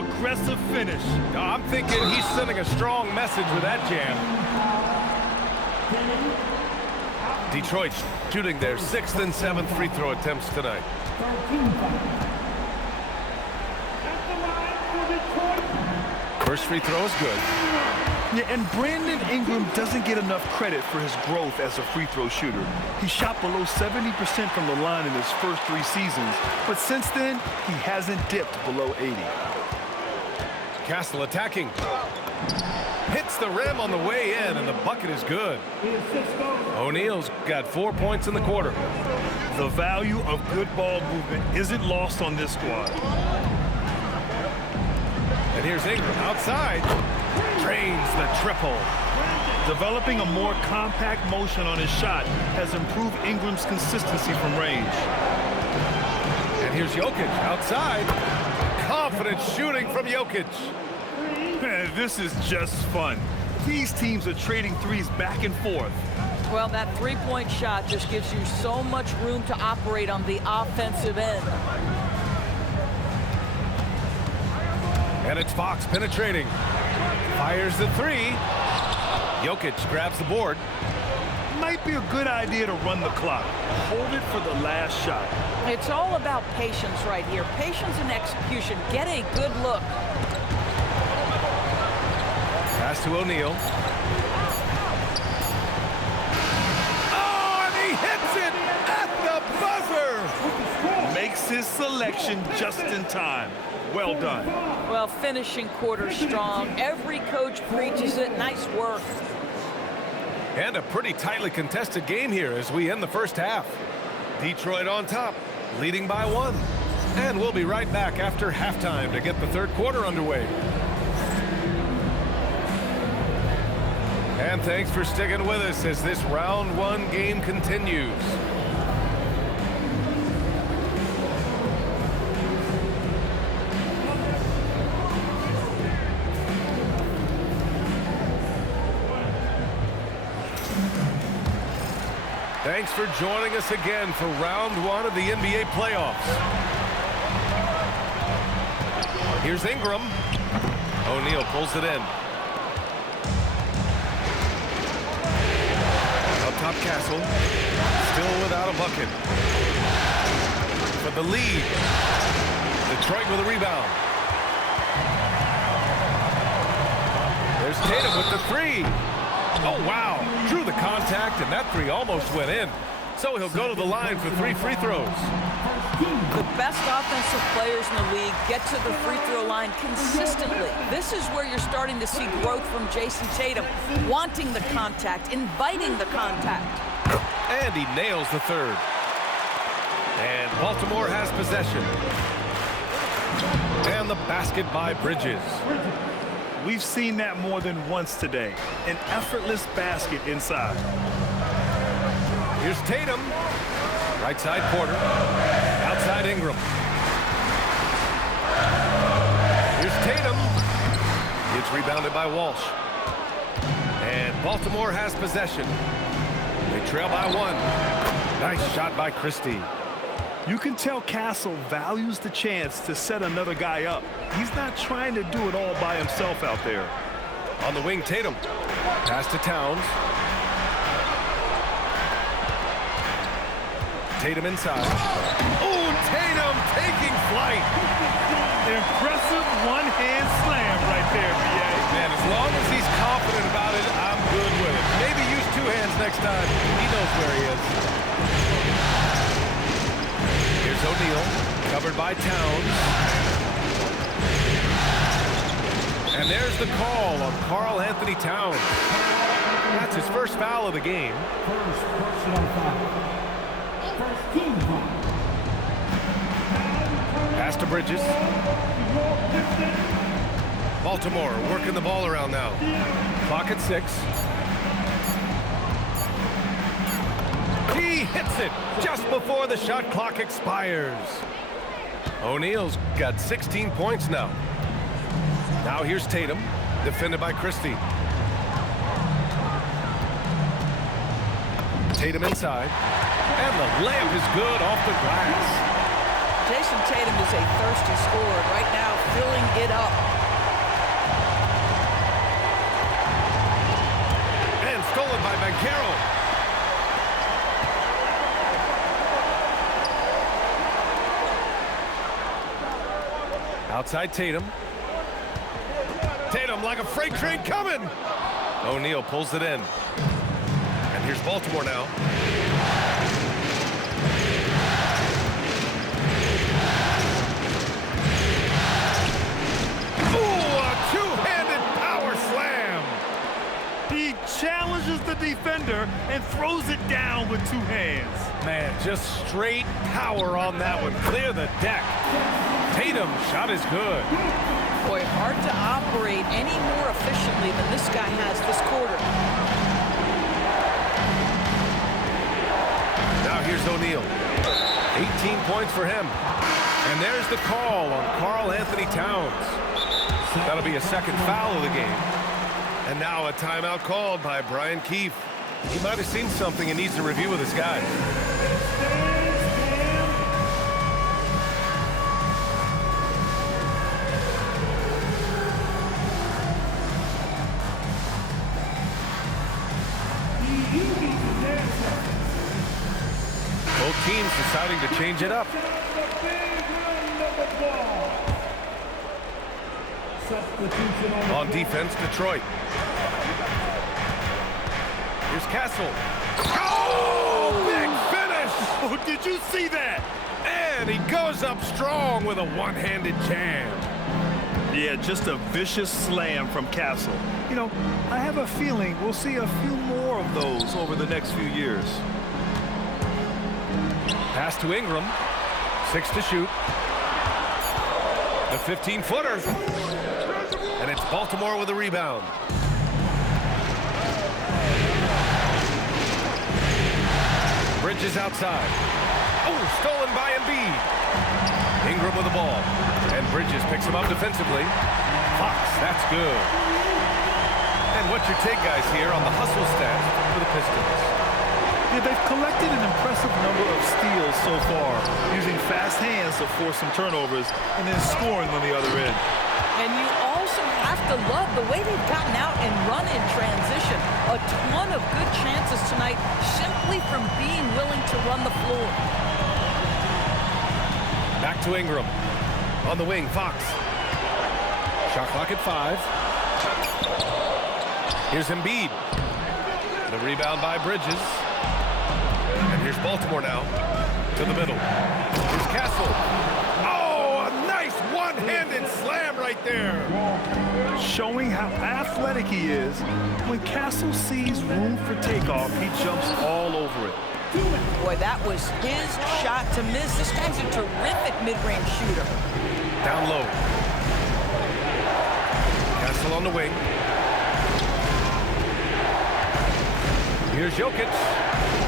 aggressive finish. I'm thinking he's sending a strong message with that jam. Detroit shooting their 6th and 7th free throw attempts tonight. First free throw is good. Yeah, and Brandon Ingram doesn't get enough credit for his growth as a free throw shooter. He shot below 70% from the line in his first 3 seasons, but since then, he hasn't dipped below 80. Castle attacking. Hits the rim on the way in, and the bucket is good. O'Neal's got 4 points in the quarter. The value of good ball movement isn't lost on this squad. And here's Ingram outside. Drains the triple. Developing a more compact motion on his shot has improved Ingram's consistency from range. And here's Jokic outside. Confident shooting from Jokic. Man, this is just fun. These teams are trading threes back and forth. Well, that three-point shot just gives you so much room to operate on the offensive end. And it's Fox penetrating. Fires the 3. Jokic grabs the board. Might be a good idea to run the clock. Hold it for the last shot. It's all about patience right here. Patience and execution. Get a good look. Pass to O'Neal. Oh, and he hits it at the buzzer! Makes his selection just in time. Well done. Well, finishing quarter strong. Every coach preaches it. Nice work. And a pretty tightly contested game here as we end the first half. Detroit on top, leading by 1. And we'll be right back after halftime to get the third quarter underway. And thanks for sticking with us as this round 1 game continues. Thanks for joining us again for round 1 of the NBA playoffs. Here's Ingram. O'Neal pulls it in. Up top, Castle. Still without a bucket. For the lead. Detroit with a rebound. There's Tatum with the 3. Oh, wow. Drew the contact, and that 3 almost went in. So he'll go to the line for 3 free throws. The best offensive players in the league get to the free throw line consistently. This is where you're starting to see growth from Jason Tatum, wanting the contact, inviting the contact. And he nails the 3rd. And Baltimore has possession. And the basket by Bridges. We've seen that more than once today. An effortless basket inside. Here's Tatum. Right side Porter. Outside Ingram. Here's Tatum. It's rebounded by Walsh. And Baltimore has possession. They trail by 1. Nice shot by Christie. You can tell Castle values the chance to set another guy up. He's not trying to do it all by himself out there. On the wing, Tatum. Pass to Towns. Tatum inside. Oh, Tatum taking flight. Impressive one-hand slam right there, B.A. Man, as long as he's confident about it, I'm good with it. Maybe use 2 hands next time. He knows where he is. Here's O'Neal, covered by Towns. And there's the call on Karl Anthony Towns. That's his first foul of the game. First personal foul. First team foul. Pass to Bridges. Baltimore working the ball around now. Clock at 6. He hits it just before the shot clock expires. O'Neal's got 16 points now. Now here's Tatum, defended by Christie. Tatum inside, and the layup is good off the glass. Jason Tatum is a thirsty scorer right now, filling it up. And stolen by Banchero. Outside Tatum. Tatum like a freight train coming. O'Neal pulls it in. And here's Baltimore now. Ooh, a two-handed power slam. He challenges the defender and throws it down with two hands. Man, just straight power on that one. Clear the deck. Tatum's shot is good. Boy, hard to operate any more efficiently than this guy has this quarter. Now here's O'Neal. 18 points for him. And there's the call on Karl Anthony Towns. That'll be a second foul of the game. And now a timeout called by Brian Keefe. He might have seen something and needs to review with his guys. Both teams deciding to change it up. On defense, Detroit. Here's Castle. Oh, big finish! Oh, did you see that? And he goes up strong with a one-handed jam. Yeah, just a vicious slam from Castle. You know, I have a feeling we'll see a few more of those over the next few years. Pass to Ingram. 6 to shoot. The 15-footer. And it's Baltimore with a rebound. Bridges outside. Oh, stolen by Embiid. Ingram with the ball. And Bridges picks him up defensively. Fox, that's good. And what's your take, guys, here on the hustle stats for the Pistons? Yeah, they've collected an impressive number of steals so far, using fast hands to force some turnovers and then scoring on the other end. And you also have to love the way they've gotten out and run in transition. A ton of good chances tonight simply from being willing to run the floor. Back to Ingram. On the wing, Fox. Shot clock at 5. Here's Embiid. The rebound by Bridges. And here's Baltimore now. To the middle. Here's Castle. Oh, a nice one-handed slam right there. Showing how athletic he is, when Castle sees room for takeoff, he jumps all over it. Boy, that was his shot to miss. This guy's a terrific mid-range shooter. Down low. Castle on the wing. Here's Jokic.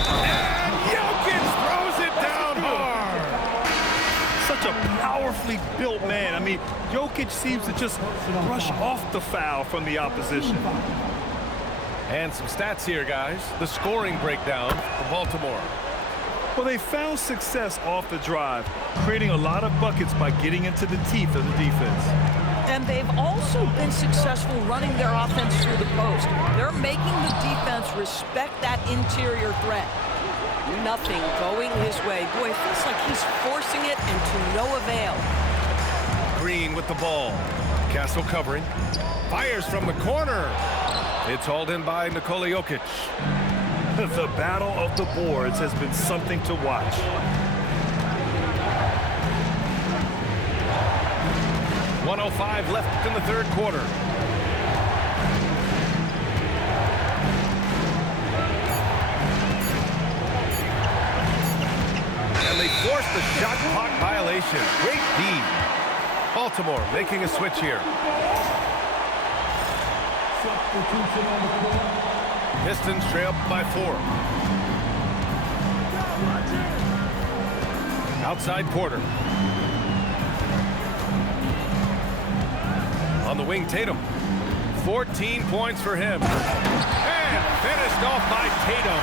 And Jokic throws it down hard. Such a powerfully built man. I mean, Jokic seems to just brush off the foul from the opposition. And some stats here, guys. The scoring breakdown for Baltimore. Well, they found success off the drive, creating a lot of buckets by getting into the teeth of the defense. And they've also been successful running their offense through the post. They're making the defense respect that interior threat. Nothing going his way. Boy, it feels like he's forcing it and to no avail. Green with the ball. Castle covering. Fires from the corner. It's hauled in by Nikola Jokic. The battle of the boards has been something to watch. .105 left in the third quarter. And they forced the shot clock violation. Great D. Baltimore making a switch here. Pistons trail by 4. Outside Porter. On the wing, Tatum. 14 points for him. And finished off by Tatum.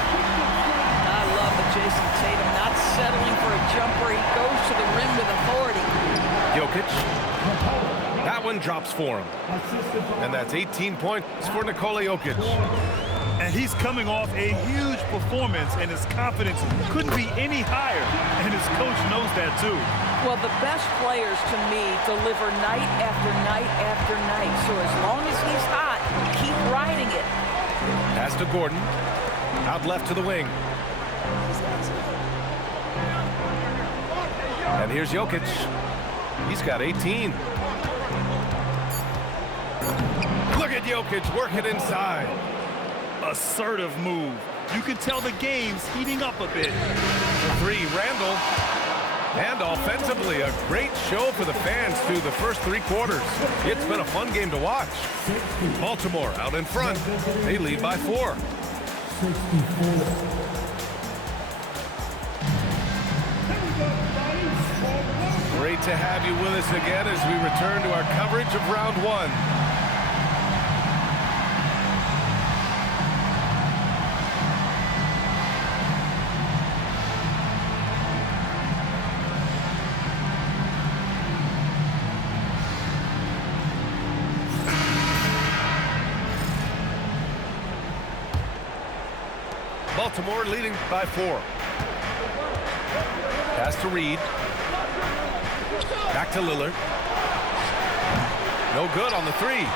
I love the Jason Tatum not settling for a jumper. He goes to the rim with authority. Jokic. That one drops for him. And that's 18 points for Nikola Jokic. And he's coming off a huge performance, and his confidence couldn't be any higher. And his coach knows that, too. Well, the best players, to me, deliver night after night after night. So as long as he's hot, keep riding it. Pass to Gordon. Out left to the wing. And here's Jokic. He's got 18. Look at Jokic working inside. Assertive move. You can tell the game's heating up a bit. For three, Randall. And offensively, a great show for the fans through the first 3 quarters. It's been a fun game to watch. Baltimore out in front. They lead by 4. 64. Great to have you with us again as we return to our coverage of round 1. Baltimore leading by 4. Pass to Reed. Back to Lillard. No good on the 3.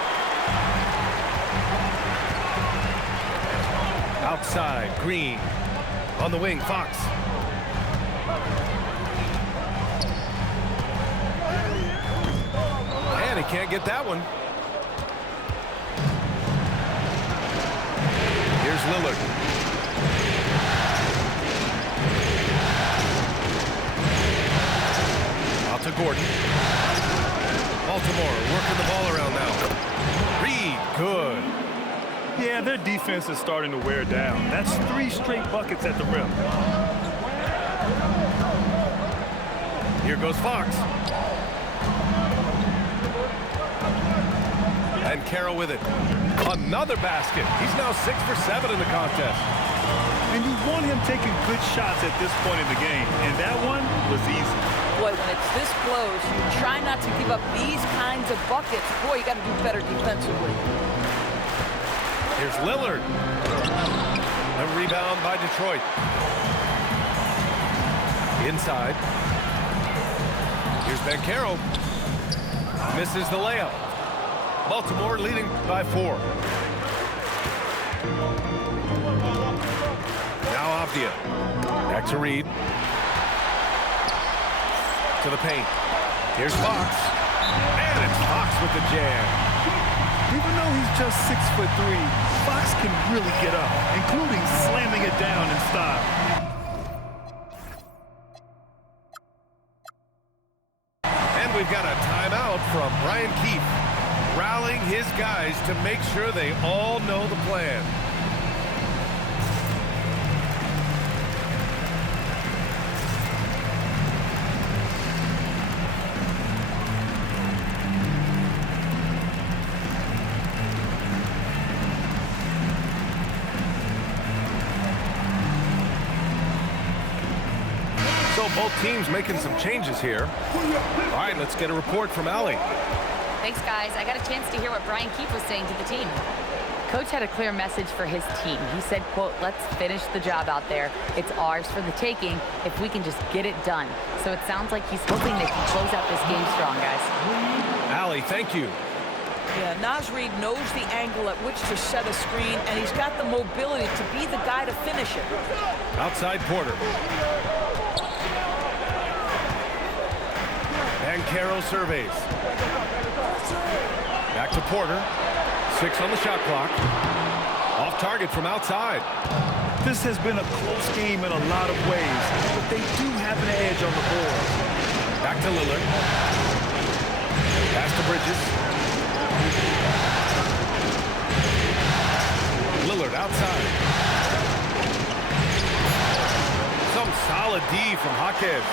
Outside, Green. On the wing, Fox. And he can't get that one. Here's Lillard. To Gordon. Baltimore working the ball around now. Reed, good. Yeah, their defense is starting to wear down. That's 3 straight buckets at the rim. Here goes Fox. And Carroll with it. Another basket. He's now 6 for 7 in the contest. And you want him taking good shots at this point in the game, and that one was easy. Boy, when it's this close, you try not to give up these kinds of buckets. Boy, you got to do better defensively. Here's Lillard. A rebound by Detroit. Inside. Here's Banchero. Misses the layup. Baltimore leading by 4. Now Avdia. Back to Reed. To the paint. Here's Fox. And it's Fox with the jam. Even though he's just 6'3", Fox can really get up, including slamming it down in style. And we've got a timeout from Brian Keefe, rallying his guys to make sure they all know the plan. So both teams making some changes here. All right, let's get a report from Allie. Thanks, guys. I got a chance to hear what Brian Keefe was saying to the team. Coach had a clear message for his team. He said, quote, let's finish the job out there. It's ours for the taking if we can just get it done. So it sounds like he's hoping they can close out this game strong, guys. Allie, thank you. Yeah, Naz Reid knows the angle at which to set a screen, and he's got the mobility to be the guy to finish it. Outside Porter. Banchero surveys. Back to Porter. 6 on the shot clock. Off target from outside. This has been a close game in a lot of ways, but they do have an edge on the board. Back to Lillard. Pass to Bridges. Lillard outside. Some solid D from Jaquez.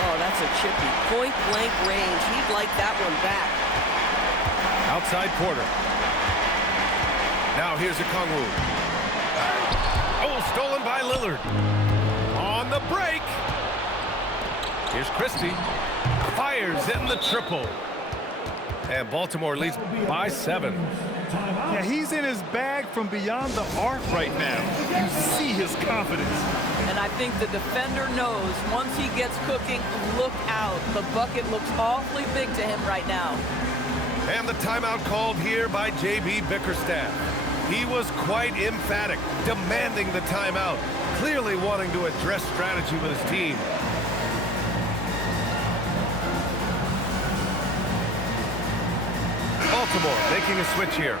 Oh, that's a chippy. Point-blank range. He'd like that one back. Outside Porter. Now here's Okongwu. Oh, stolen by Lillard. on the break. Here's Christie. Fires in the triple. And Baltimore leads by 7. Yeah, he's in his bag from beyond the arc right now. You see his confidence. And I think the defender knows once he gets cooking, look out. The bucket looks awfully big to him right now. And the timeout called here by J.B. Bickerstaff. He was quite emphatic, demanding the timeout, clearly wanting to address strategy with his team. Baltimore making a switch here.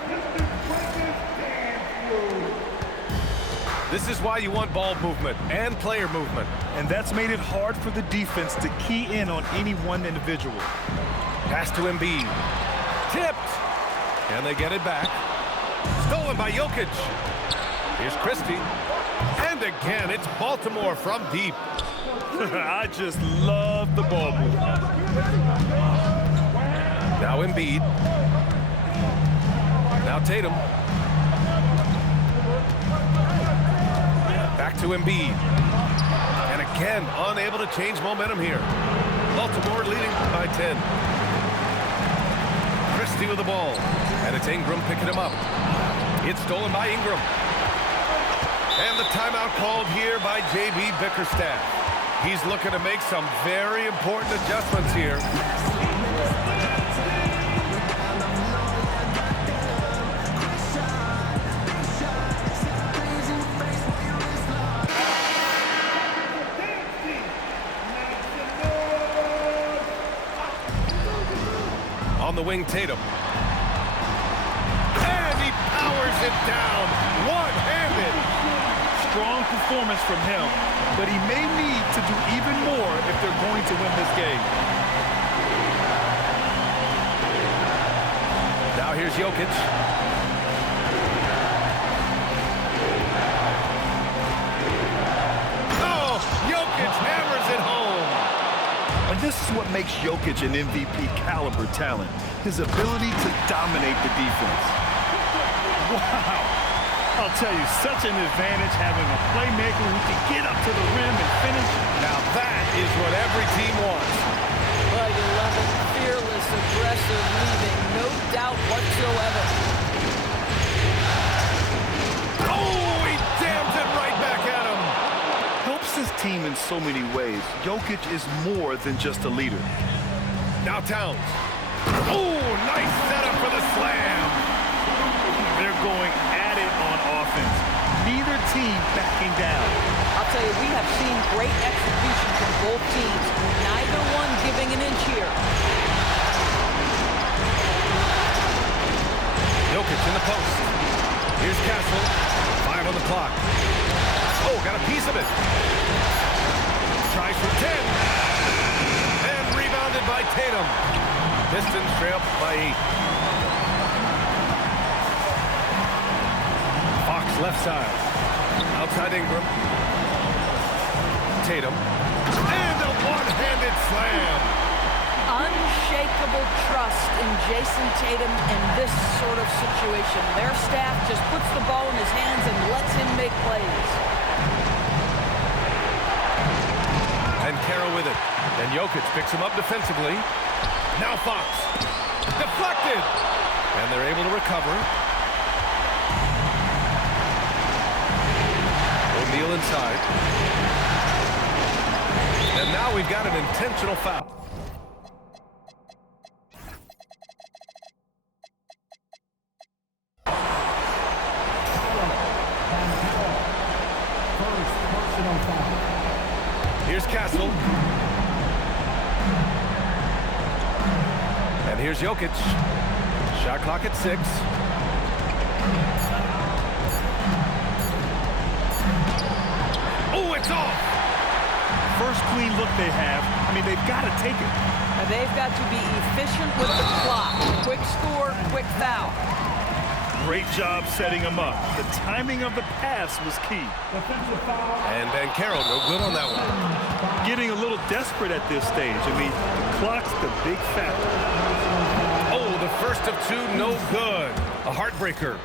This is why you want ball movement and player movement. And that's made it hard for the defense to key in on any one individual. Pass to Embiid. Tipped. And they get it back. Stolen by Jokic. Here's Christie. And again, it's Baltimore from deep. I just love the ball movement. Now Embiid. Now Tatum. Back to Embiid. And again, unable to change momentum here. Baltimore leading by 10. Christie with the ball. And it's Ingram picking him up. It's stolen by Ingram. And the timeout called here by J.B. Bickerstaff. He's looking to make some very important adjustments here. On the wing, Tatum. And he powers it down, one-handed. Strong performance from him, but he may need to do even more if they're going to win this game. Now here's Jokic. Oh, Jokic hammers it home. And this is what makes Jokic an MVP caliber talent, his ability to dominate the defense. Wow. I'll tell you, such an advantage having a playmaker who can get up to the rim and finish. Now that is what every team wants. Well, you love it. Fearless, aggressive, leaving no doubt whatsoever. Oh, he jams it right back at him. Helps his team in so many ways. Jokic is more than just a leader. Now Towns. Oh, nice setup for the slam. They're going at it on offense. Neither team backing down. I'll tell you, we have seen great execution from both teams. Neither one giving an inch here. Jokic in the post. Here's Castle. 5 on the clock. Oh, got a piece of it. Tries for 10. And rebounded by Tatum. Pistons trail by 8. Fox left side. Outside Ingram. Tatum. And a one-handed slam. Unshakable trust in Jason Tatum in this sort of situation. Their staff just puts the ball in his hands and lets him make plays. And Carroll with it. And Jokic picks him up defensively. Now Fox. Deflected. And they're able to recover. O'Neal inside. And now we've got an intentional foul. Here's Castle. And here's Jokic. Shot clock at 6. Oh, it's off! First clean look they have. I mean, they've got to take it. And they've got to be efficient with the clock. Quick score, quick foul. Great job setting him up. The timing of the pass was key. And Carroll, no good on that one. Getting a little desperate at this stage. I mean, the clock's the big factor. Oh, the first of 2, no good. A heartbreaker.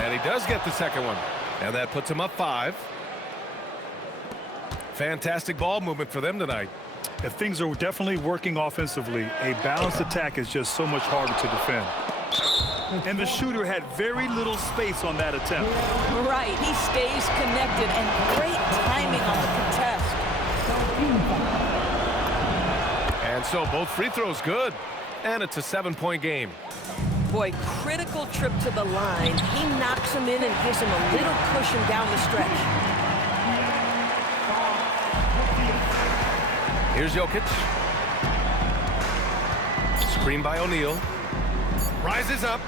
And he does get the second one. And that puts him up 5. Fantastic ball movement for them tonight. If things are definitely working offensively, a balanced attack is just so much harder to defend. And the shooter had very little space on that attempt. Right, he stays connected, and great timing on the contest. And so both free throws good. And it's a 7-point game. Boy, critical trip to the line. He knocks him in and gives him a little cushion down the stretch. Here's Jokic. Screen by O'Neal. Rises up.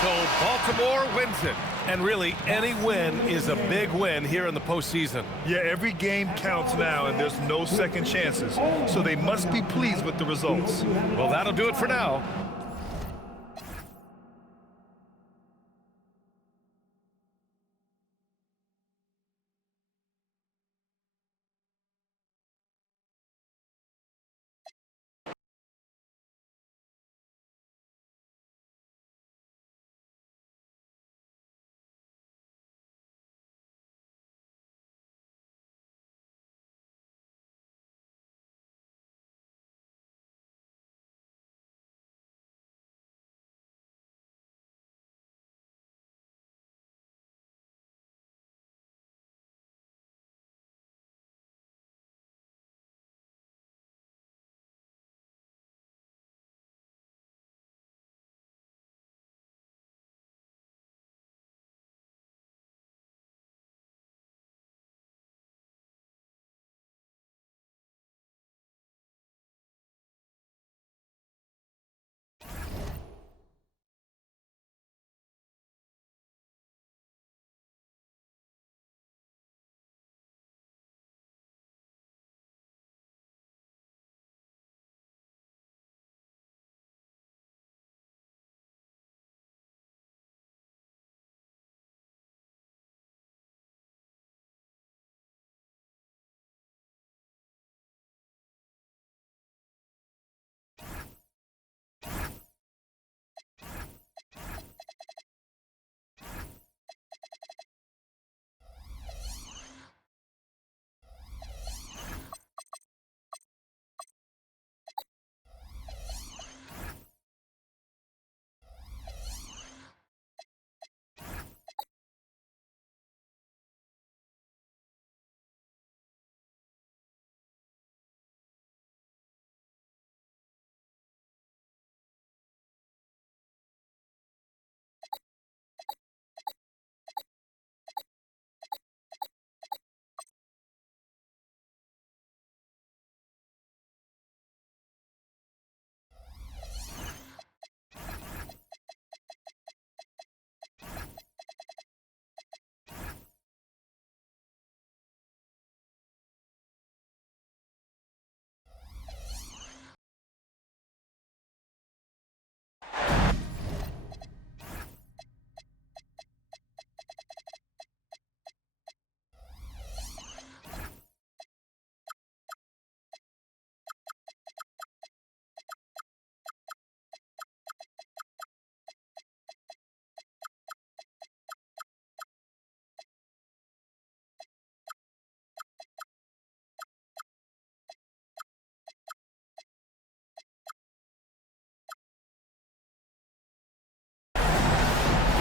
So Baltimore wins it. And really, any win is a big win here in the postseason. Yeah, every game counts now, and there's no second chances. So they must be pleased with the results. Well, that'll do it for now.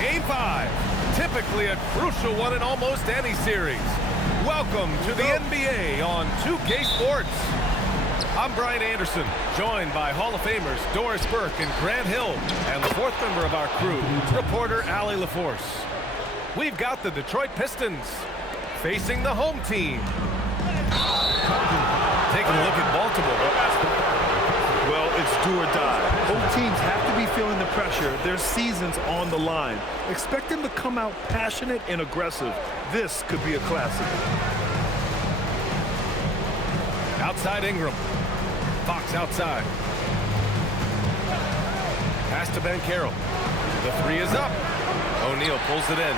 Game 5, typically a crucial one in almost any series. Welcome to the NBA on 2K Sports. I'm Brian Anderson, joined by Hall of Famers Doris Burke and Grant Hill, and the fourth member of our crew, reporter Allie LaForce. We've got the Detroit Pistons facing the home team. Taking a look at Baltimore. Well, it's do or die. Both teams have to be feeling the pressure. Their season's on the line. Expect them to come out passionate and aggressive. This could be a classic. Outside Ingram. Fox outside. Pass to Banchero. The three is up. O'Neal pulls it in.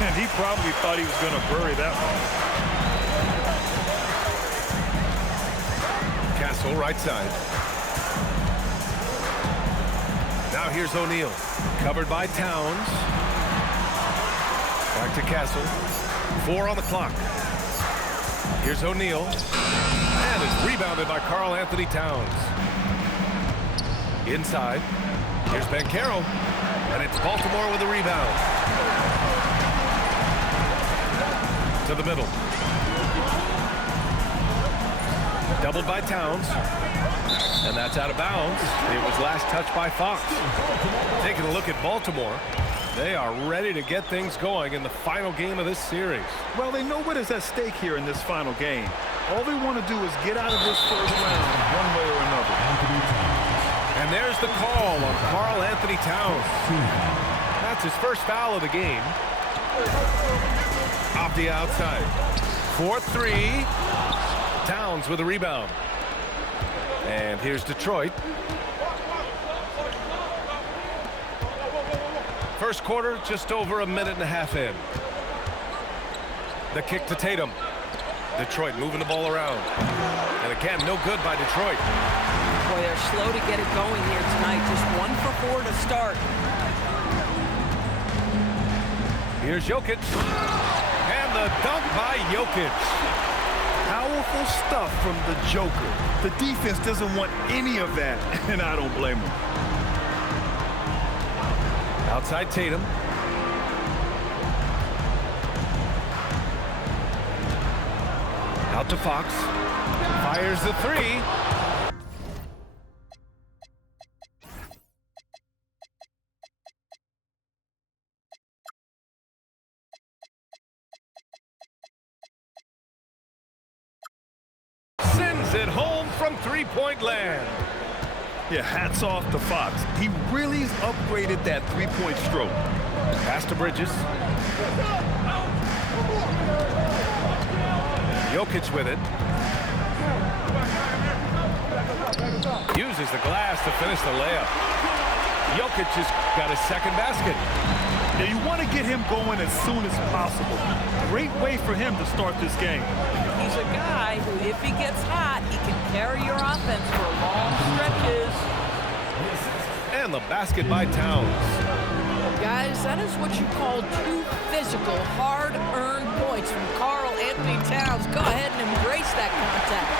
And he probably thought he was going to bury that one. Castle right side. Now here's O'Neal. Covered by Towns. Back to Castle. 4 on the clock. Here's O'Neal. And it's rebounded by Karl Anthony Towns. Inside. Here's Banchero. And it's Baltimore with a rebound. To the middle. Doubled by Towns. And that's out of bounds. It was last touched by Fox. Taking a look at Baltimore. They are ready to get things going in the final game of this series. Well, they know what is at stake here in this final game. All they want to do is get out of this first round one way or another. And there's the call on Karl Anthony Towns. That's his first foul of the game. Off the outside. 4-3. Towns with a rebound. And here's Detroit. First quarter, just over a minute and a half in. The kick to Tatum. Detroit moving the ball around. And again, no good by Detroit. Boy, they're slow to get it going here tonight. Just 1 for 4 to start. Here's Jokic. And the dunk by Jokic. Powerful stuff from the Joker. The defense doesn't want any of that, and I don't blame them. Outside Tatum. Out to Fox. Fires the three. Sends it home from three-point land. Yeah, hats off to Fox. He really's upgraded that three-point stroke. Pass to Bridges. Jokic with it. Uses the glass to finish the layup. Jokic has got his second basket. Yeah, you want to get him going as soon as possible. Great way for him to start this game. He's a guy who, if he gets hot, he can carry your offense for long stretches. And the basket by Towns. Guys, that is what you call two physical, hard-earned points from Karl Anthony Towns. Go ahead and embrace that contact.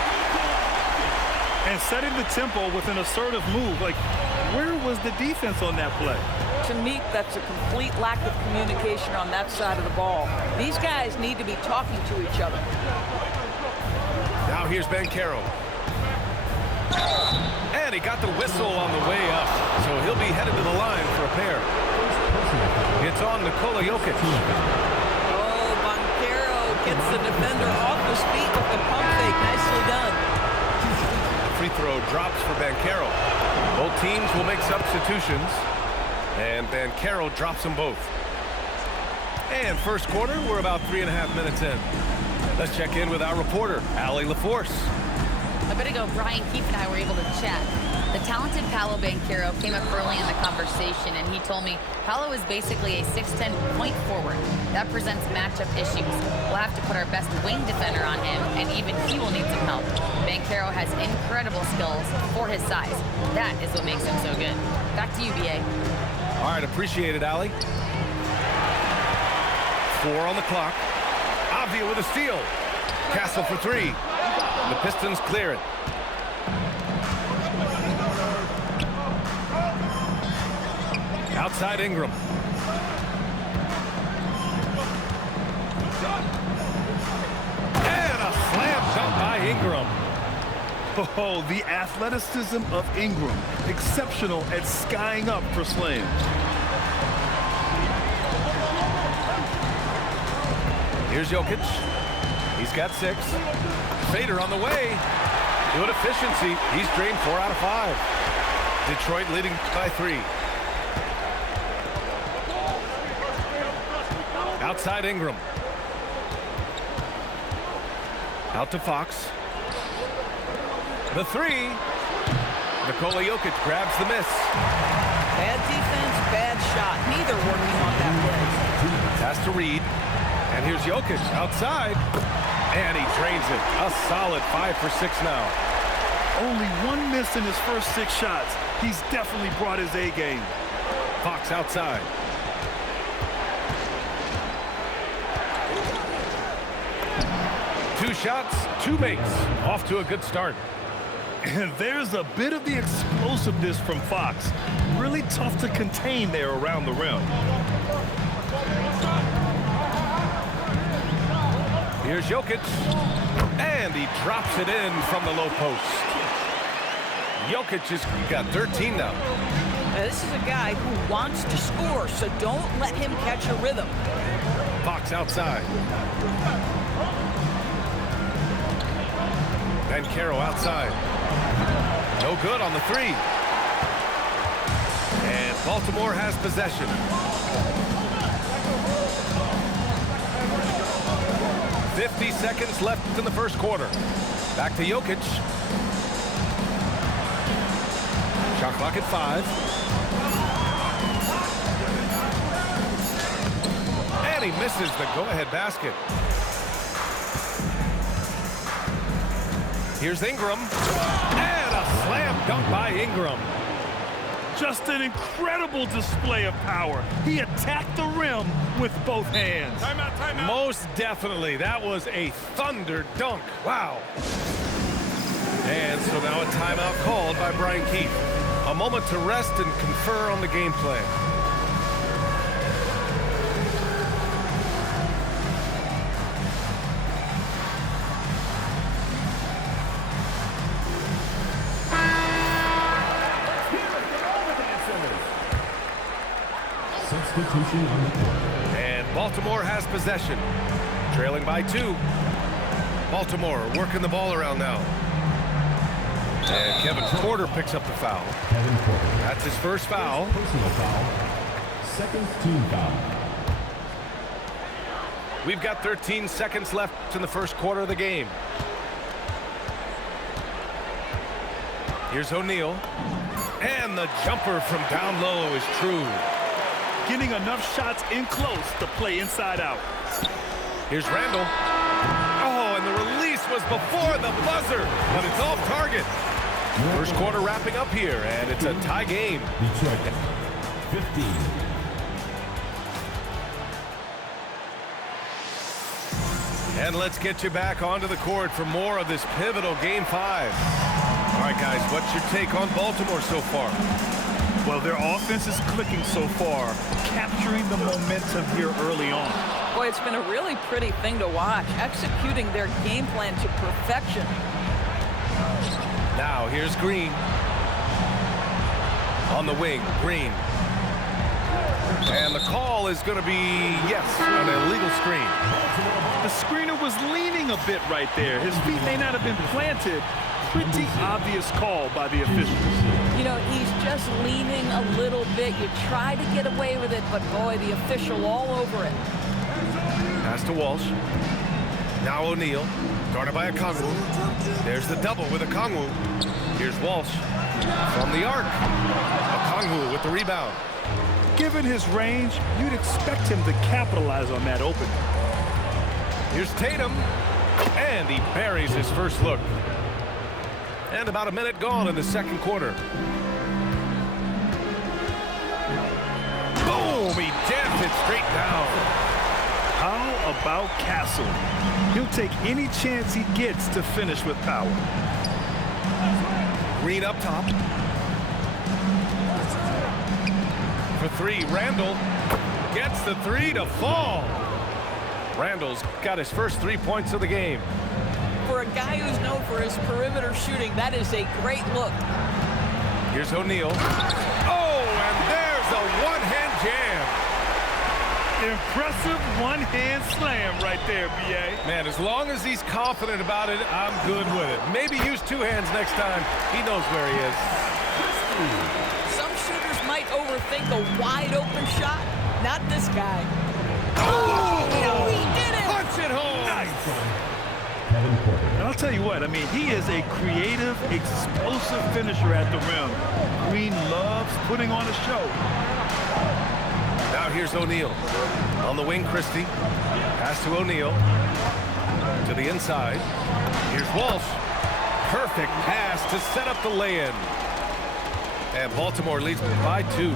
And setting the tempo with an assertive move. Like, where was the defense on that play? To me, that's a complete lack of communication on that side of the ball. These guys need to be talking to each other. Now here's Banchero. And he got the whistle on the way up, so he'll be headed to the line for a pair. It's on Nikola Jokic. Oh, Banchero gets the defender off his feet with the pump fake. Nicely done. Free throw drops for Banchero. Both teams will make substitutions, and Banchero drops them both. And first quarter, we're about 3.5 minutes in. Let's check in with our reporter, Allie LaForce. A bit ago, Brian Keefe and I were able to chat. The talented Paolo Banchero came up early in the conversation, and he told me Paolo is basically a 6'10" point forward. That presents matchup issues. We'll have to put our best wing defender on him, and even he will need some help. Banchero has incredible skills for his size. That is what makes him so good. Back to you, B.A. All right, appreciate it, Allie. 4 on the clock. Avdia with a steal. Castle for 3. The Pistons clear it. Outside Ingram. And a slam dunk by Ingram. Oh, the athleticism of Ingram. Exceptional at skying up for slams. Here's Jokic. He's got 6. Fader on the way. Good efficiency. He's drained 4 out of 5. Detroit leading by 3. Outside Ingram. Out to Fox. The 3. Nikola Jokic grabs the miss. Bad defense, bad shot. Neither working on that play. Pass to Reed. And here's Jokic outside. And he drains it. A solid 5 for 6 now. Only 1 miss in his first 6 shots. He's definitely brought his A game. Fox outside. Two shots, 2 makes. Off to a good start. And there's a bit of the explosiveness from Fox. Really tough to contain there around the rim. Here's Jokic. And he drops it in from the low post. Jokic has got 13 now. Now, this is a guy who wants to score, so don't let him catch a rhythm. Fox outside. Banchero outside. No good on the 3. And Baltimore has possession. .50 seconds left in the first quarter. Back to Jokic. Shot clock at 5. And he misses the go-ahead basket. Here's Ingram. And a slam dunk by Ingram. Just an incredible display of power. He attacked the rim with both hands. Timeout, timeout. Most definitely. That was a thunder dunk. Wow. And so now a timeout called by Brian Keefe. A moment to rest and confer on the game plan. Substitution on the court. And Baltimore has possession. Trailing by 2. Baltimore working the ball around now. And Kevin Porter picks up the foul. Kevin Porter. That's his first foul. Personal foul. Second team foul. We've got 13 seconds left in the first quarter of the game. Here's O'Neal. And the jumper from down low is true. Getting enough shots in close to play inside out. Here's Randall. Oh, and the release was before the buzzer, but it's off target. First quarter wrapping up here, and it's a tie game. Detroit, 15. And let's get you back onto the court for more of this pivotal Game 5. All right, guys, what's your take on Baltimore so far? Well, their offense is clicking so far, capturing the momentum here early on. Boy, it's been a really pretty thing to watch, executing their game plan to perfection. Now, here's Green. On the wing, Green. And the call is going to be, yes, an illegal screen. The screener was leaning a bit right there. His feet may not have been planted. Pretty obvious call by the officials. You know, he's just leaning a little bit. You try to get away with it, but boy, the official all over it. Pass to Walsh. Now O'Neal, guarded by Okongwu. There's the double with Okongwu. Here's Walsh from the arc. Okongwu with the rebound. Given his range, you'd expect him to capitalize on that opening. Here's Tatum, and he buries his first look. And about a minute gone in the second quarter. Boom! He jammed it straight down. How about Castle? He'll take any chance he gets to finish with power. Green up top. For 3, Randall gets the 3 to fall. Randall's got his first 3 points of the game. For a guy who's known for his perimeter shooting, that is a great look. Here's O'Neal. Oh, and there's a one-hand jam. Impressive one-hand slam right there, B.A. Man, as long as he's confident about it, I'm good with it. Maybe use 2 hands next time. He knows where he is. Some shooters might overthink a wide-open shot. Not this guy. Oh! He did it! Punch it home! Nice! Kevin Porter. And I'll tell you what, I mean, he is a creative, explosive finisher at the rim. Green loves putting on a show. Now here's O'Neal. On the wing, Christie. Pass to O'Neal. To the inside. Here's Walsh. Perfect pass to set up the lay-in. And Baltimore leads by 2.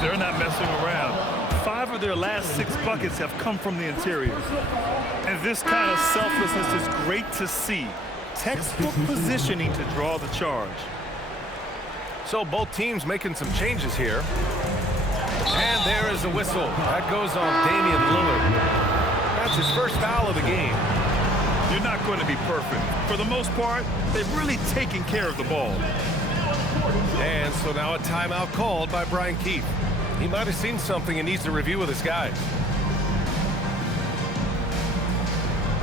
They're not messing around. 5 of their last 6 buckets have come from the interior. And this kind of selflessness is great to see. Textbook positioning to draw the charge. So both teams making some changes here. And there is a whistle. That goes on Damian Lillard. That's his first foul of the game. You're not going to be perfect. For the most part, they've really taken care of the ball. And so now a timeout called by Brian Keefe. He might have seen something and needs to review with his guys.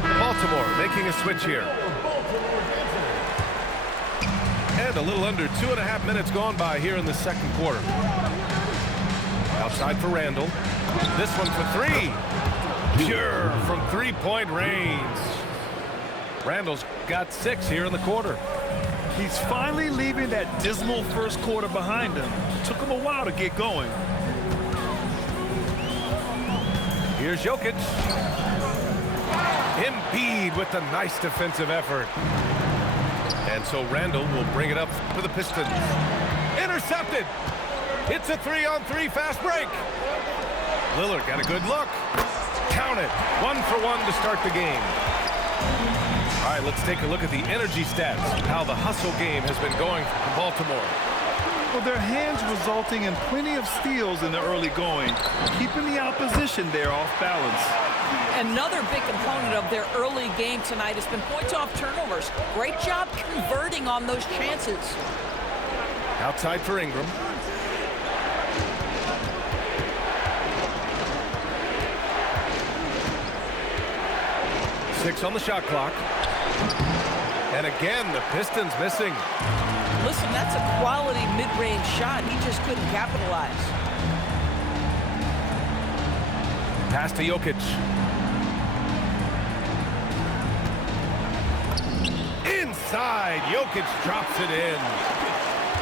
Baltimore making a switch here. And a little under 2.5 minutes gone by here in the second quarter. Outside for Randall. This one for 3. Pure from three-point range. Randall's got 6 here in the quarter. He's finally leaving that dismal first quarter behind him. Took him a while to get going. Here's Jokic. Embiid with a nice defensive effort. And so Randall will bring it up for the Pistons. Intercepted. It's a 3-on-3 fast break. Lillard got a good look. Count it. 1 for 1 to start the game. All right, let's take a look at the energy stats. How the hustle game has been going for Baltimore. Well, their hands resulting in plenty of steals in the early going, keeping the opposition there off balance. Another big component of their early game tonight has been points off turnovers. Great job converting on those chances. Outside for Ingram. Six on the shot clock. And again, the Pistons missing. Listen, that's a quality mid-range shot. He just couldn't capitalize. Pass to Jokic. Inside, Jokic drops it in.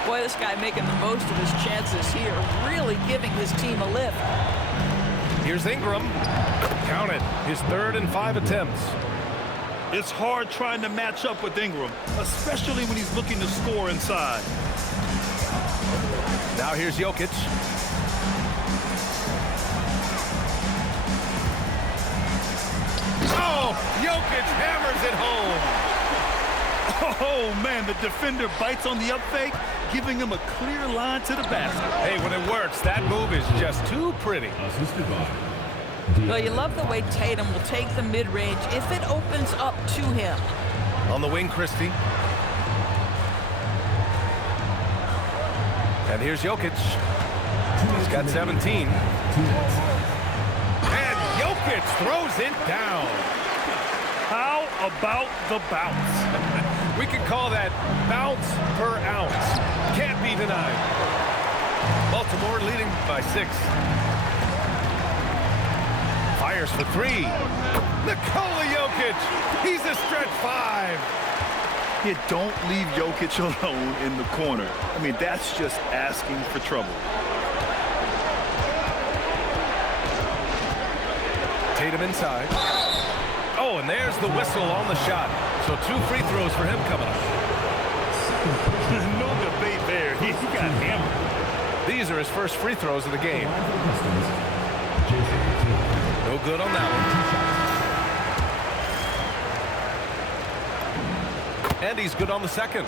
Boy, this guy making the most of his chances here, really giving his team a lift. Here's Ingram. Count it, his 3rd and 5 attempts. It's hard trying to match up with Ingram, especially when he's looking to score inside. Now here's Jokic. Oh, Jokic hammers it home. Oh, man, the defender bites on the up fake, giving him a clear line to the basket. Hey, when it works, that move is just too pretty. Well, you love the way Tatum will take the mid-range if it opens up to him. On the wing, Christie. And here's Jokic. He's got 17. And Jokic throws it down. How about the bounce? We could call that bounce per ounce. Can't be denied. Baltimore leading by 6. Fires for 3. Nikola Jokic. He's a stretch 5. You don't leave Jokic alone in the corner. I mean, that's just asking for trouble. Tatum inside. Oh, and there's the whistle on the shot. So 2 free throws for him coming up. No debate there. He got hammered. These are his first free throws of the game. No good on that one. And he's good on the second.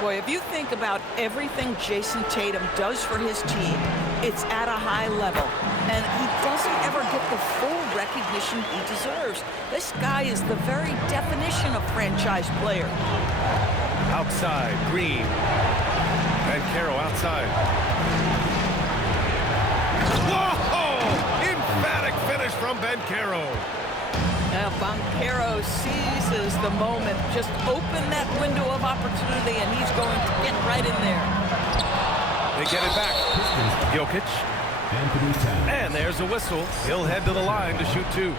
Boy, if you think about everything Jason Tatum does for his team, it's at a high level. And he doesn't ever get the full recognition he deserves. This guy is the very definition of franchise player. Outside, Green. Banchero outside. Whoa! Emphatic finish from Banchero. Now Banchero seizes the moment. Just open that window of opportunity, and he's going to get right in there. They get it back. Jokic. And there's a whistle. He'll head to the line to shoot 2.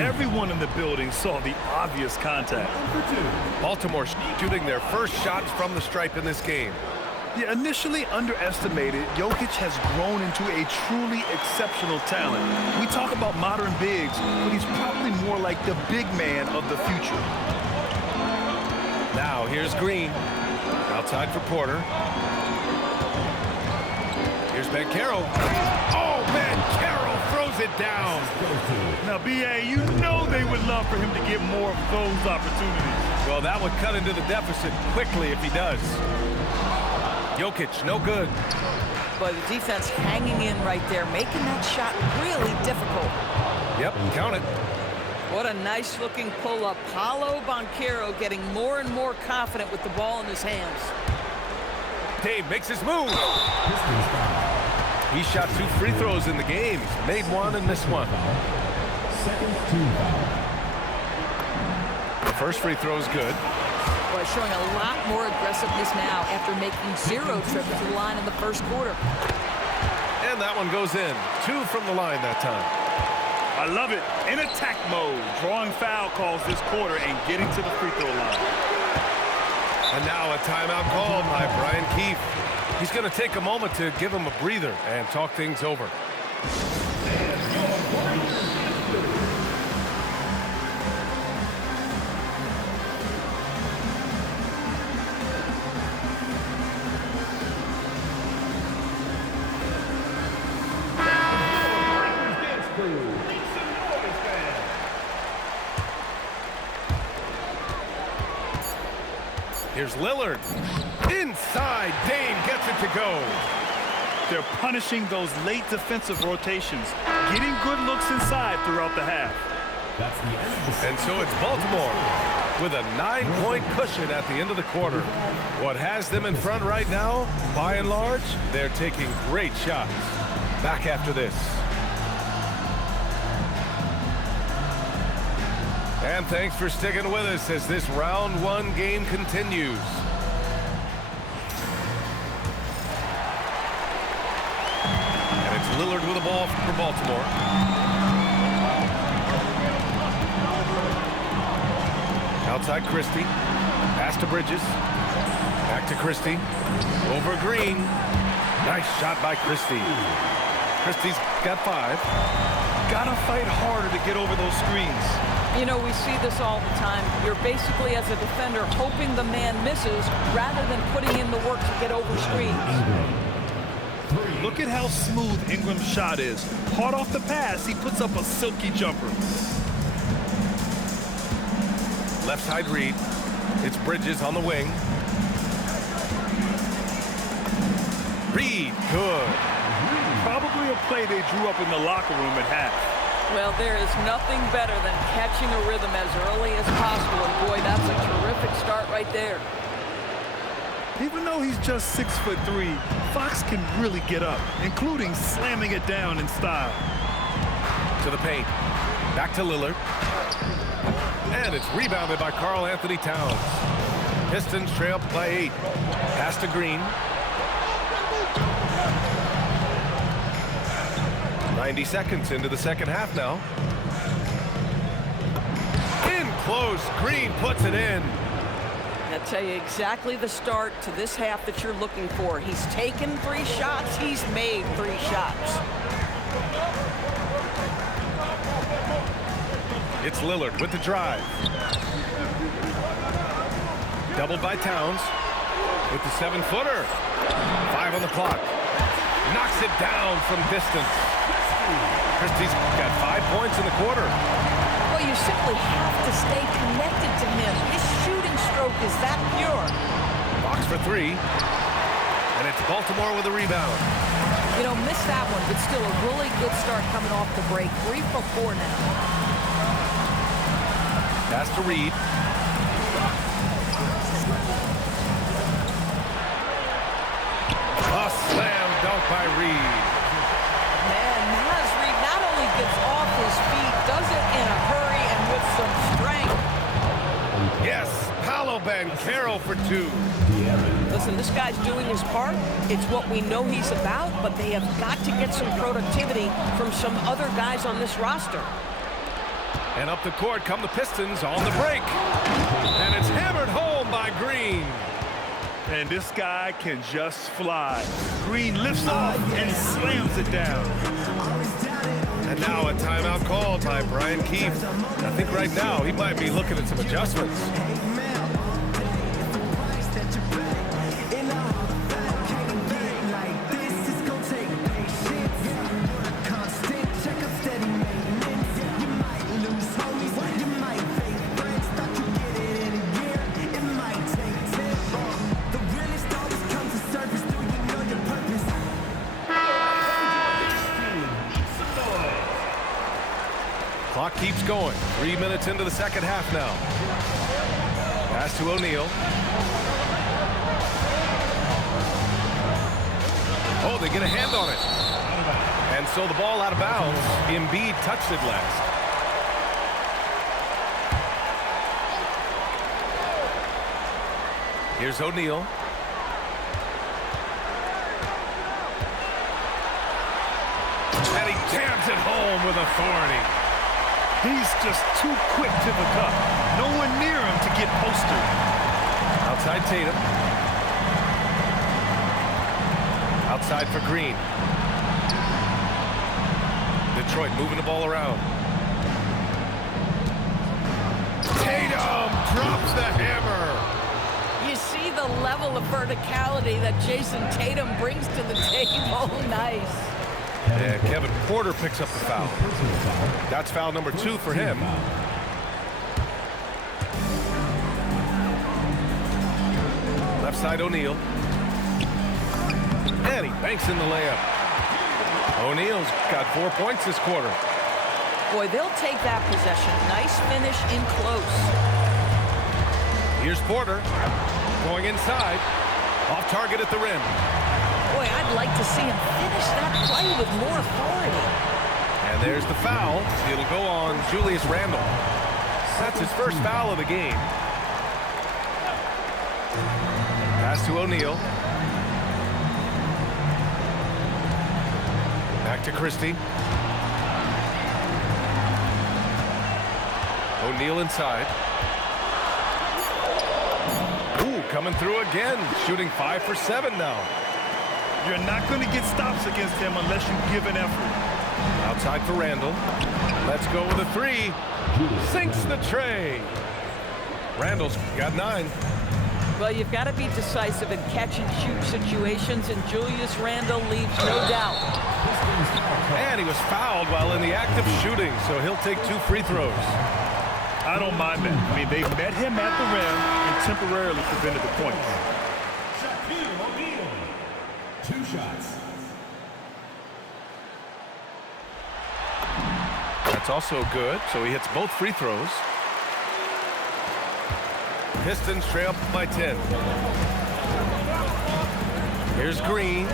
Everyone in the building saw the obvious contact. Baltimore shooting their first shots from the stripe in this game. Yeah, initially underestimated, Jokic has grown into a truly exceptional talent. We talk about modern bigs, but he's probably more like the big man of the future. Now here's Green. Outside for Porter. Here's Banchero. Oh, Banchero lays it down. Now, B.A., you know they would love for him to get more of those opportunities. Well, that would cut into the deficit quickly if he does. Jokic, no good. But the defense hanging in right there, making that shot really difficult. Yep, count it. What a nice-looking pull-up. Paolo Banchero getting more and more confident with the ball in his hands. Dame makes his move. He shot 2 free throws in the game. He's made one and missed one. The first free throw is good. Boy, showing a lot more aggressiveness now after making 0 trips to the line in the first quarter. And that one goes in. 2 from the line that time. I love it. In attack mode, drawing foul calls this quarter and getting to the free throw line. And now a timeout called by Brian Keefe. He's going to take a moment to give him a breather and talk things over. Here's Lillard. Inside, Dame gets it to go. They're punishing those late defensive rotations, getting good looks inside throughout the half. And so it's Baltimore with a 9-point cushion at the end of the quarter. What has them in front right now, by and large, they're taking great shots. Back after this. And thanks for sticking with us as this round 1 game continues. And it's Lillard with the ball for Baltimore. Outside Christie. Pass to Bridges. Back to Christie. Over Green. Nice shot by Christie. Christie's got 5. Gotta fight harder to get over those screens. You know, we see this all the time. You're basically, as a defender, hoping the man misses rather than putting in the work to get over screens. Look at how smooth Ingram's shot is. Hard off the pass, he puts up a silky jumper. Left side read. It's Bridges on the wing. Reed, good. Probably a play they drew up in the locker room at half. Well, there is nothing better than catching a rhythm as early as possible. And boy, that's a terrific start right there. Even though he's just 6'3", Fox can really get up, including slamming it down in style. To the paint. Back to Lillard. And it's rebounded by Karl Anthony Towns. Pistons trail by 8. Pass to Green. 90 seconds into the second half now. In close. Green puts it in. I'll tell you exactly the start to this half that you're looking for. He's taken 3 shots. He's made 3 shots. It's Lillard with the drive. Doubled by Towns with the 7-footer. 5 on the clock. Knocks it down from distance. Christie's got 5 points in the quarter. Well, you simply have to stay connected to him. His shooting stroke is that pure. Fox for 3. And it's Baltimore with a rebound. You know, missed that one, but still a really good start coming off the break. 3 for 4 now. Pass to Reed. A slam dunk by Reed. Man, Naz Reid not only gets off his feet, does it in a hurry and with some strength. Yes, Paolo Banchero for 2. Listen, this guy's doing his part. It's what we know he's about, but they have got to get some productivity from some other guys on this roster. And up the court come the Pistons on the break. And it's hammered home by Green. And this guy can just fly. Green lifts off and slams it down. And now a timeout called by Brian Keefe. I think right now he might be looking at some adjustments. Clock keeps going. 3 minutes into the second half now. Pass to O'Neal. Oh, they get a hand on it. And so the ball out of bounds. Embiid touched it last. Here's O'Neal. And he jams it home with authority. He's just too quick to the cup. No one near him to get postered. Outside Tatum. Outside for Green. Detroit moving the ball around. Tatum drops the hammer. You see the level of verticality that Jason Tatum brings to the table. Nice. And Kevin Porter picks up the foul. That's foul number 2 for him. Left side O'Neal. And he banks in the layup. O'Neal's got 4 points this quarter. Boy, they'll take that possession. Nice finish in close. Here's Porter going inside. Off target at the rim. Boy, I'd like to see him finish that play with more authority. And there's the foul. It'll go on Julius Randle. That's his first foul of the game. Pass to O'Neal. Back to Christie. O'Neal inside. Ooh, coming through again. Shooting 5 for 7 now. You're not going to get stops against him unless you give an effort. Outside for Randle. Let's go with a 3. Sinks the tray. Randle's got 9. Well, you've got to be decisive in catch-and-shoot situations, and Julius Randle leaves no doubt. And he was fouled while in the act of shooting, so he'll take 2 free throws. I don't mind that. I mean, they met him at the rim and temporarily prevented the points. Shaquille O'Neal. 2 shots. That's also good, so he hits both free throws. Pistons trail by 10. Here's Green.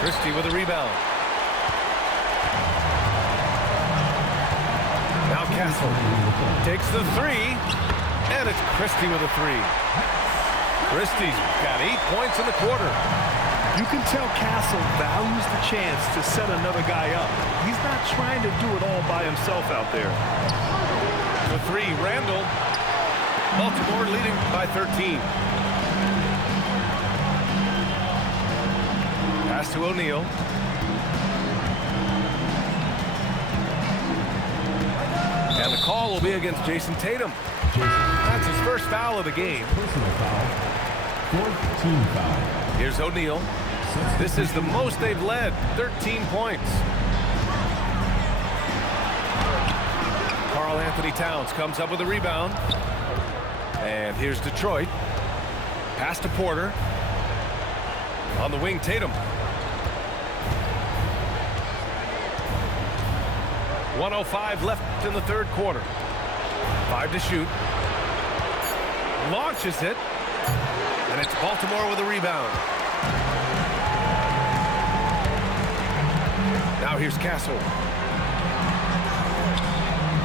Christie with a rebound. Now Castle takes the 3, and it's Christie with a 3. Christie's got 8 points in the quarter. You can tell Castle values the chance to set another guy up. He's not trying to do it all by himself out there. The 3, Randle. Baltimore leading by 13. Pass to O'Neal. And the call will be against Jason Tatum. That's his first foul of the game. Personal foul. 4th team foul. Here's O'Neal. This is the most they've led, 13 points. Karl Anthony Towns comes up with a rebound. And here's Detroit. Pass to Porter. On the wing, Tatum. 1:05 left in the third quarter. 5 to shoot. Launches it. And it's Baltimore with a rebound. Now here's Castle.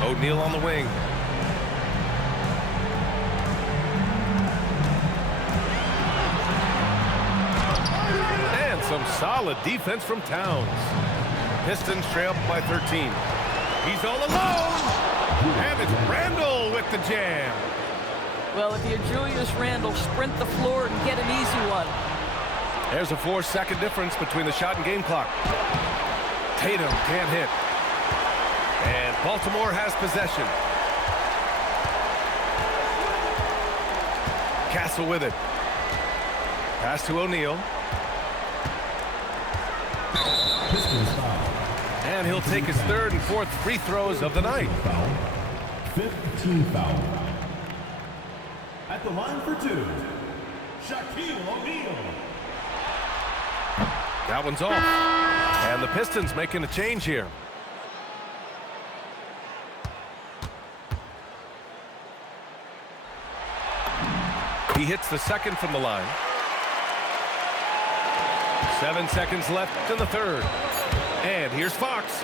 O'Neal on the wing. And some solid defense from Towns. Pistons trail by 13. He's all alone. And it's Randle with the jam. Well, if you're Julius Randle, sprint the floor and get an easy one. There's a 4-second difference between the shot and game clock. Tatum can't hit. And Baltimore has possession. Castle with it. Pass to O'Neal. Pistons foul. And he'll take his 3rd and 4th free throws of the night. Foul. 5th team foul. At the line for 2, Shaquille O'Neal. That one's off. And the Pistons making a change here. He hits the second from the line. 7 seconds left in the third. And here's Fox.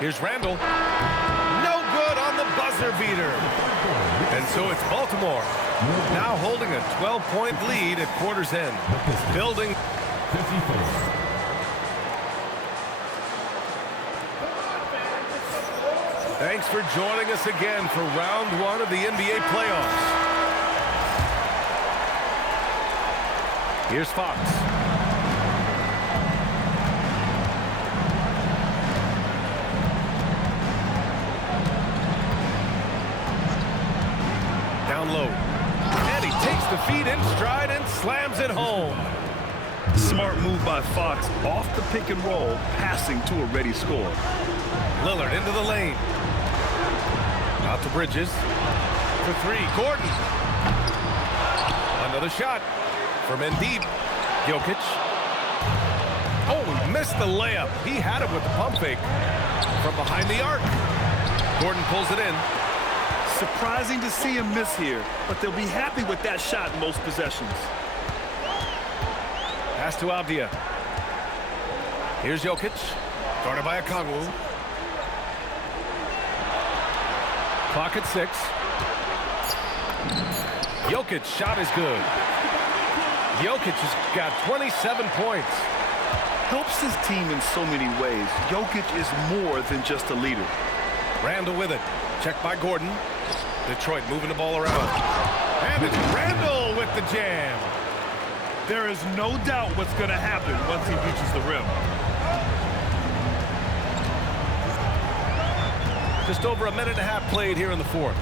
Here's Randall. No good on the buzzer beater. And so it's Baltimore now holding a 12-point lead at quarter's end. Building. 54. Thanks for joining us again for round 1 of the NBA playoffs. Here's Fox. Down low. And he takes the feed in stride and slams it home. Smart move by Fox off the pick and roll, passing to a ready score. Lillard into the lane. Out to Bridges. For 3, Gordon. Another shot from Embiid. Jokic. Oh, he missed the layup. He had it with the pump fake from behind the arc. Gordon pulls it in. Surprising to see him miss here, but they'll be happy with that shot in most possessions. Pass to Avdia. Here's Jokic. Guarded by Okongwu. Clock at 6. Jokic's shot is good. Jokic has got 27 points. Helps his team in so many ways. Jokic is more than just a leader. Randall with it. Checked by Gordon. Detroit moving the ball around. And it's Randall with the jam. There is no doubt what's going to happen once he reaches the rim. Just over a minute and a half played here in the fourth.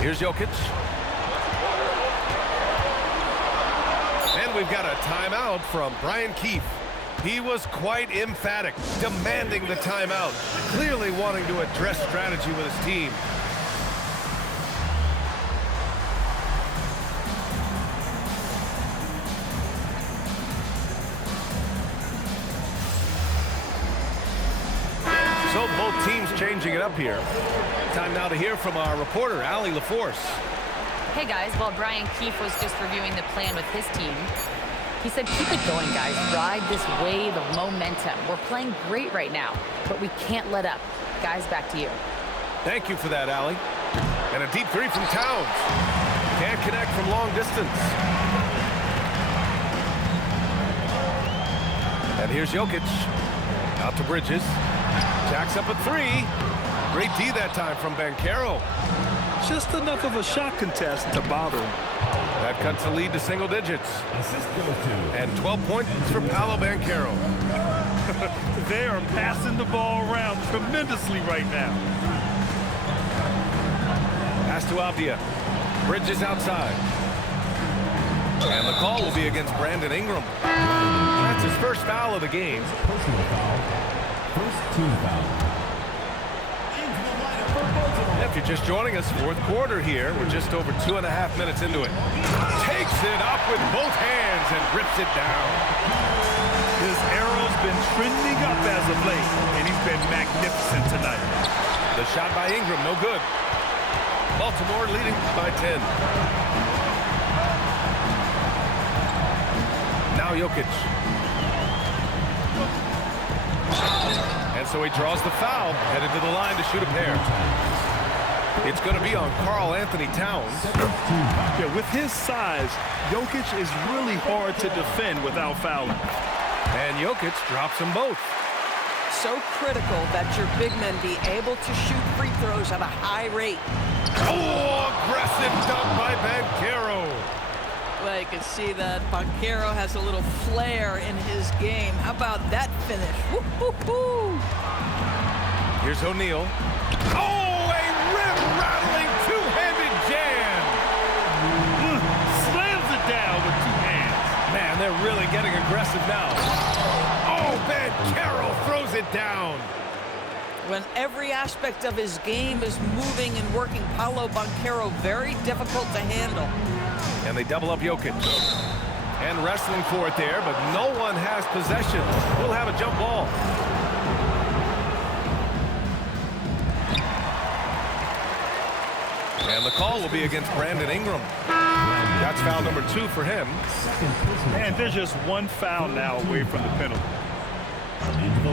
Here's Jokic. And we've got a timeout from Brian Keefe. He was quite emphatic, demanding the timeout, clearly wanting to address strategy with his team. So both teams changing it up here. Time now to hear from our reporter, Allie LaForce. Hey guys, while Brian Keefe was just reviewing the plan with his team, he said, keep it going, guys. Ride this wave of momentum. We're playing great right now, but we can't let up. Guys, back to you. Thank you for that, Allie. And a deep 3 from Towns. Can't connect from long distance. And here's Jokic. Out to Bridges. Jacks up a 3. Great D that time from Banchero. Just enough of a shot contest to bother him. That cuts the lead to single digits. And 12 points for Paolo Banchero. They are passing the ball around tremendously right now. Pass to Avdia. Bridges outside. And the call will be against Brandon Ingram. That's his first foul of the game. Personal foul. First team foul. If you're just joining us, fourth quarter here. We're just over 2.5 minutes into it. Takes it up with both hands and rips it down. His arrow's been trending up as of late, and he's been magnificent tonight. The shot by Ingram, no good. Baltimore leading by 10. Now Jokic. And so he draws the foul, headed to the line to shoot a pair. It's going to be on Karl Anthony Towns. Yeah, with his size, Jokic is really hard to defend without fouling. And Jokic drops them both. So critical that your big men be able to shoot free throws at a high rate. Oh, aggressive dunk by Banchero. Well, you can see that Banchero has a little flair in his game. How about that finish? Woo-hoo-hoo! Here's O'Neal. Oh, a rim-rattling two-handed jam. Slams it down with 2 hands. Man, they're really getting aggressive now. Oh, Banchero throws it down. When every aspect of his game is moving and working, Paolo Banchero very difficult to handle. And they double up Jokic. And wrestling for it there, but no one has possession. We'll have a jump ball. And the call will be against Brandon Ingram. That's foul number 2 for him. And there's just one foul now away from the penalty.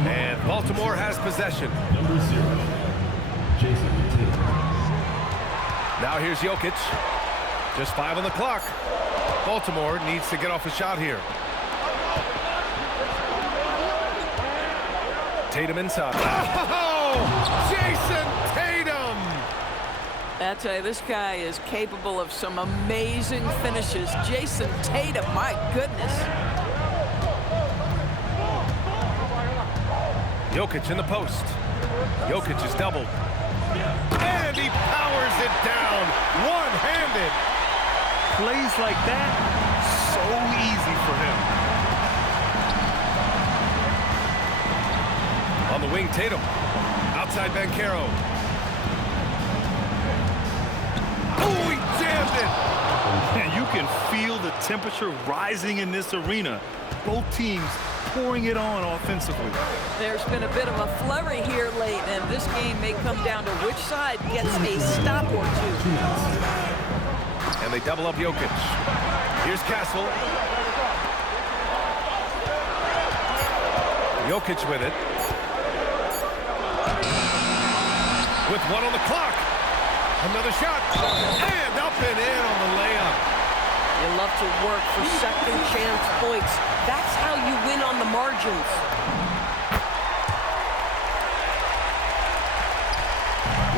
And Baltimore has possession. Number 0, Jason Tatum. Now here's Jokic. Just 5 on the clock. Baltimore needs to get off a shot here. Tatum inside. Oh! Jason Tatum! I tell you, this guy is capable of some amazing finishes. Jason Tatum, my goodness. Jokic in the post. Jokic is doubled. And he powers it down, one-handed. Plays like that, so easy for him. On the wing, Tatum. Outside Banchero. Oh, he jammed it. And you can feel the temperature rising in this arena. Both teams pouring it on offensively. There's been a bit of a flurry here late, and this game may come down to which side gets a stop or two. And they double up Jokic. Here's Castle. Jokic with it. With 1 on the clock. Another shot. And up and in on the layup. You love to work for second chance points. That's how you win on the margins.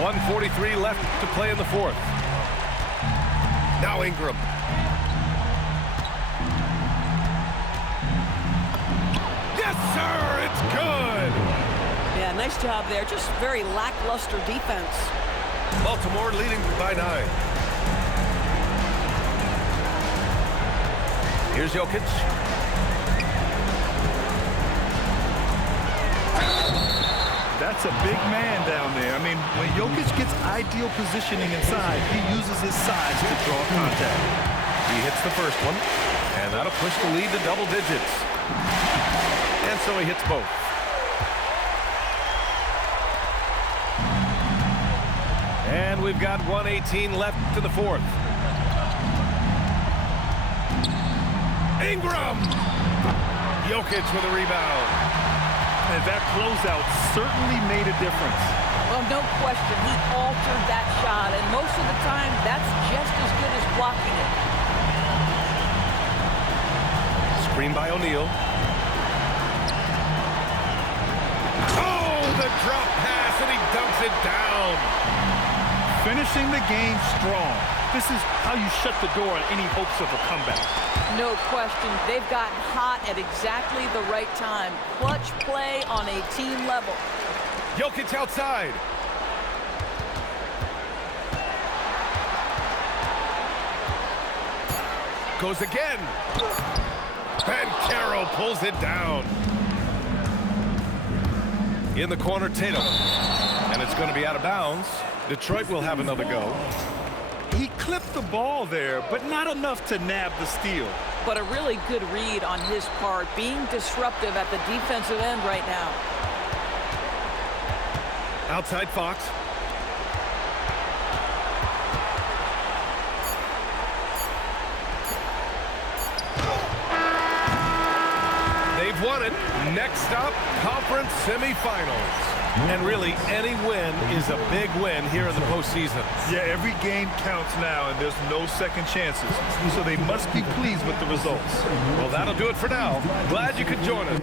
.143 left to play in the 4th. Now Ingram. Yes, sir, it's good. Yeah, nice job there. Just very lackluster defense. Baltimore leading by 9. Here's Jokic. That's a big man down there. I mean, when Jokic gets ideal positioning inside, he uses his size to draw contact. He hits the first one, and that'll push the lead to double digits. And so he hits both. And we've got 1:18 left to the 4th. Ingram! Jokic with a rebound. And that closeout certainly made a difference. Well, no question, he altered that shot, and most of the time, that's just as good as blocking it. Screen by O'Neal. Oh, the drop pass, and he dumps it down. Finishing the game strong. This is how you shut the door on any hopes of a comeback. No question. They've gotten hot at exactly the right time. Clutch play on a team level. Jokic outside. Goes again. Banchero pulls it down. In the corner, Tatum. And it's going to be out of bounds. Detroit will have another go. He clipped the ball there, but not enough to nab the steal. But a really good read on his part, being disruptive at the defensive end right now. Outside Fox. They've won it. Next stop, conference semifinals. And really, any win is a big win here in the postseason. Yeah, every game counts now, and there's no second chances. So they must be pleased with the results. Well, that'll do it for now. Glad you could join us.